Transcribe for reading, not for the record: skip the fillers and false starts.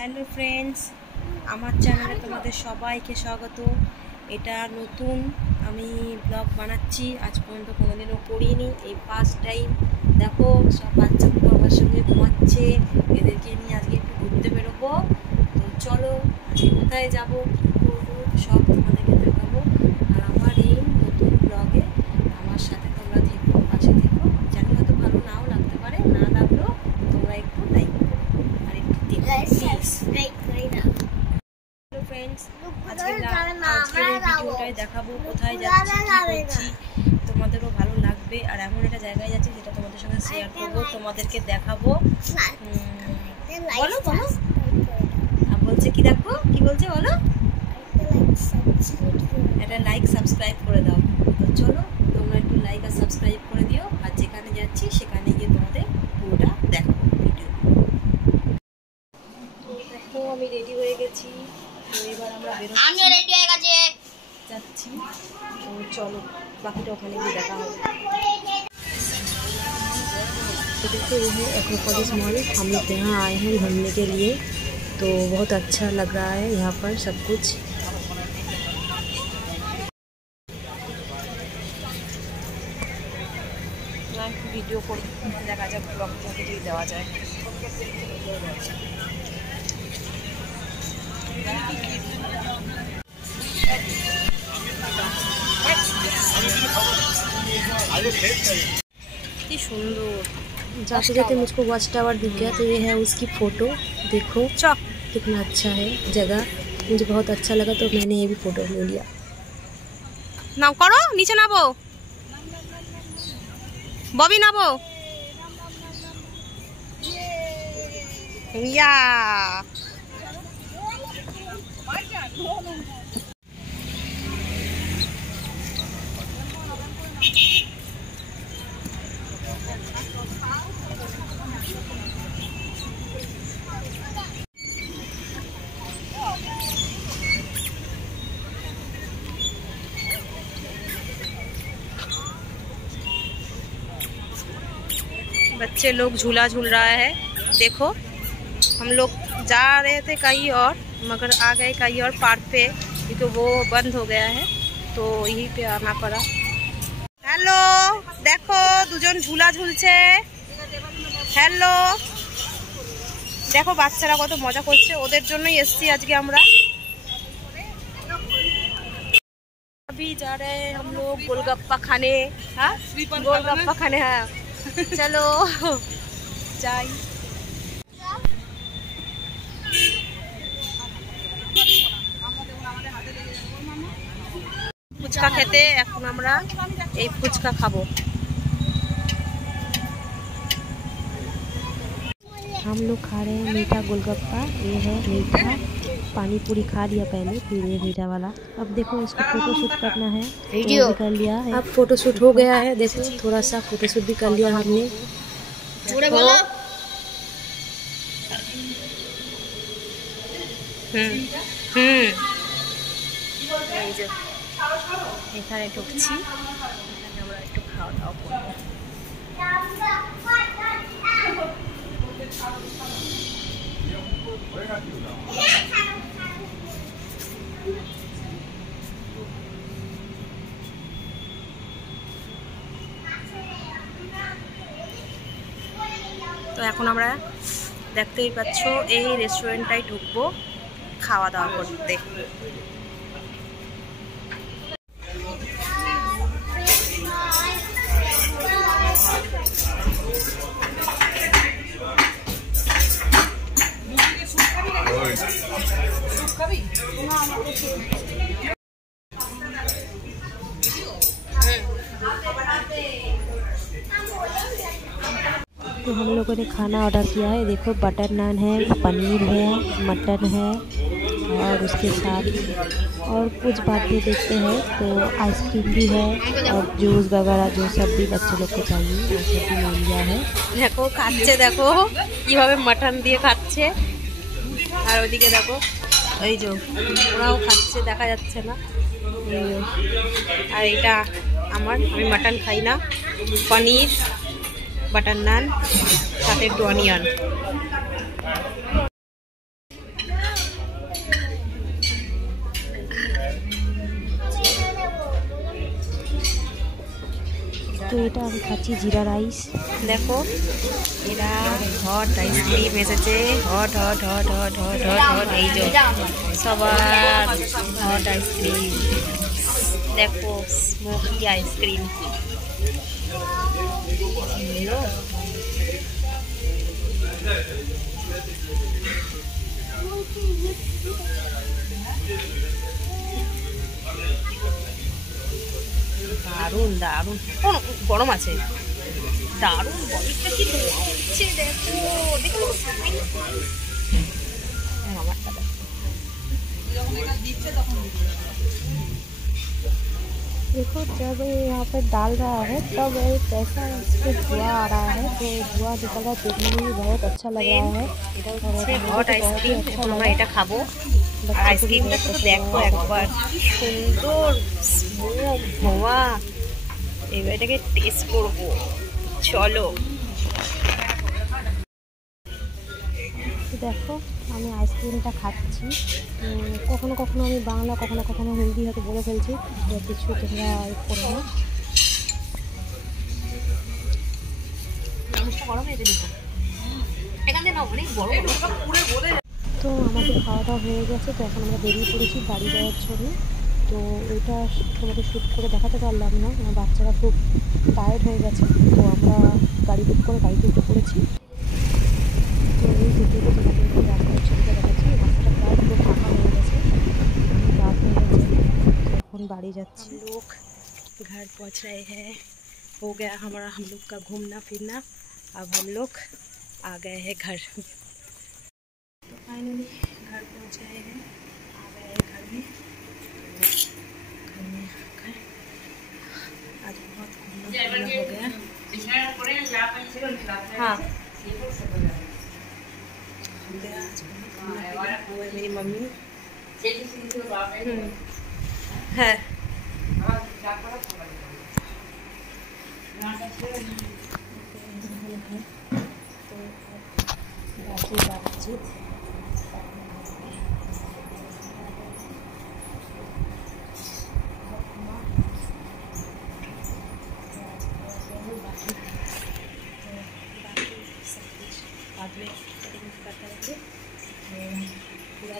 Hello friends, আমার চ্যানেলে তোমাদের সবাইকে স্বাগত। এটা নতুন আমি ব্লগ বানাচ্ছি, আজ পর্যন্ত কোনোদিনও করিনি, এই ফার্স্ট টাইম। দেখো সব বাচ্চাগুলো আমার সঙ্গে ঘুমাচ্ছে, এদেরকে নিয়ে আজকে একটু ঘুরতে বেরোবো। তো চলো আজকে কোথায় যাবো, কী করবো সব তোমাদেরকে দেখাবো। আর আমার এই নতুন ব্লগে আমার সাথে তোমরা থেকো, পাশে থেকো। জানি হয়তো ভালো নাও লাগতে পারে, না লাগলেও তোমরা একটু লাইক করো আর একটু দেখো প্লিজ। হ্যালো ফ্রেন্ডস, আজকের এই ভিডিওটাই দেখাবো কোথায় যাচ্ছি, কী করছি, তোমাদেরও ভালো লাগবে। আর এমন একটা জায়গায় যাচ্ছি যেটা তোমাদের সঙ্গে শেয়ার করবো, তোমাদেরকে দেখাবো। বলো বলো, বলছে কি, দেখো কি বলছে বলো, একটা লাইক সাবস্ক্রাইব করে দাও। তো চলো তোমরা একটু লাইক আর সাবস্ক্রাইব করে দিও, আর যেখানে যাচ্ছি সেখানে গিয়ে তোমাদের পুরোটা দেখাবো ভিডিও। দেখো আমি রেডি হয়ে গেছি, তো এবার আমরা যাচ্ছি। তো চলো বাকিটা ওখানে गए দেখা হবে। तो देखो ये है एक्रोपोलिस मॉल, हम लोग यहाँ आए हैं घूमने के लिए, तो बहुत अच्छा लग रहा है यहाँ पर सब कुछ। वीडियो को देखा जाए, ब्लॉग যদি দেওয়া যায়। কি সুন্দর, जाते जाते मुझको वॉच टावर दिख गया, तो ये है उसकी फ़ोटो। देखो कितना अच्छा है जगह, मुझे बहुत अच्छा लगा, तो मैंने ये भी फ़ोटो ले लिया। नाव करो, नीचे नाबो बॉबी, नाबो या। बच्चे लोग झूला झूल रहा है, देखो। हम लोग जा रहे थे कहीं और, मगर आ गए कहीं और पार्क पे, क्योंकि वो बंद हो गया है, तो यहीं पे आना पड़ा। हेलो देखो দুজন झूला झूलছে। हेलो देखो বাচ্চারা কত মজা করছে, ওদের জন্যই এসেছি আজকে আমরা। अभी जा रहे हैं हम लोग गोलगप्पा खाने। हाँ गोलगप्पा खाने, हाँ चलो যাই। ফুচকা খেতে এখন আমরা এই ফুচকা খাবো। हम लोग खा रहे हैं मीठा गोलगप्पा। ये है मीठा, पानी पूरी खा लिया पहले, फिर ये मीठा वाला। अब देखो इसको फोटो शूट करना है, वीडियो भी कर लिया है। अब फोटो शूट हो गया है, देखो थोड़ा सा फोटो शूट भी कर लिया हमने। এখানে ঢুকছি, আমরা একটু খাওয়া দাওয়া করবো। তো এখন আমরা দেখতেই পাচ্ছ এই রেস্টুরেন্টটাই ঢুকবো খাওয়া দাওয়া করতে। तो हम लोगों ने खाना ऑर्डर किया है, देखो बटर नान है, पनीर है, मटन है, और उसके साथ और कुछ बातें देखते हैं। तो आइसक्रीम भी है और जूस वगैरह जो सब भी बच्चे लोग को चाहिए वो सब भी ले लिया है। देखो खाচ্ছে, देखो কিভাবে मटन দিয়ে খাচ্ছে, আর ওইদিকে দেখো এই যে ওরাও খাচ্ছে, দেখা যাচ্ছে না। আর এটা আমি मटन খাই না, पनीर बटर नान साथ एक अनियन। তো এটা আমি খাচ্ছি জিরা রাইস। দেখো এরা হট আইসক্রিম এসেছে, hot hot hot hot hot hot hot, এই যে সবার হট আইসক্রিম। দেখো স্মোকি আইসক্রিম। দারুণ দারুণ, গরম আছে, দারুণ। বডিটা কি হচ্ছে দেখো, দেখো আমারটা देखो। जब यहाँ पे डाल रहा है तब कैसा इसके धुआं आ रहा है, तो धुआं निकल रहा है, देखने में भी बहुत अच्छा लग रहा है। हट आइसक्रीम এটা খাবো। আইসক্রিমটা শুধু দেখো একবার, কি সুন্দর স্মোক ধোঁয়া। এবার এটাকে টেস্ট করবো, চলো। দেখো আমি আইসক্রিমটা খাচ্ছি। কখনো কখনো আমি বাংলা, কখনো কখনো হিন্দি হয়তো বলে ফেলছি, কিছু তোমরা করো না। তো আমাদের খাওয়া দাওয়া হয়ে গেছে, তো এখন আমরা বেরিয়ে পড়েছি বাড়ি যাওয়ার জন্য। তো ওইটা তোমাকে শ্যুট করে দেখাতে পারলাম না, আমার বাচ্চারা খুব টায়ার্ড হয়ে গেছে। তো আমরা গাড়ি বুক করে গাড়িতে উঠে পড়েছি। তো এই ভিডিওতে তোমাদের একটু রাস্তার ছবিটা দেখাচ্ছি। রাস্তাটা প্রায় পুরো ফাঁকা হয়ে গেছে, রাত হয়ে গেছে। এখন বাড়ি যাচ্ছি। लोग घर पहुँच रहे हैं, हो गया हमारा हम लोग का घूमना फिरना। अब हम लोग आ गए हैं घर। तो फाइनली घर पहुँच गए हैं, आ गए हैं घर में। घर में आकर आज बहुत घूमना फिरना हो गया। हाँ वो है मेरी मम्मी है। तो बाकी बातचीत बाद में करते रहेंगे। पूरा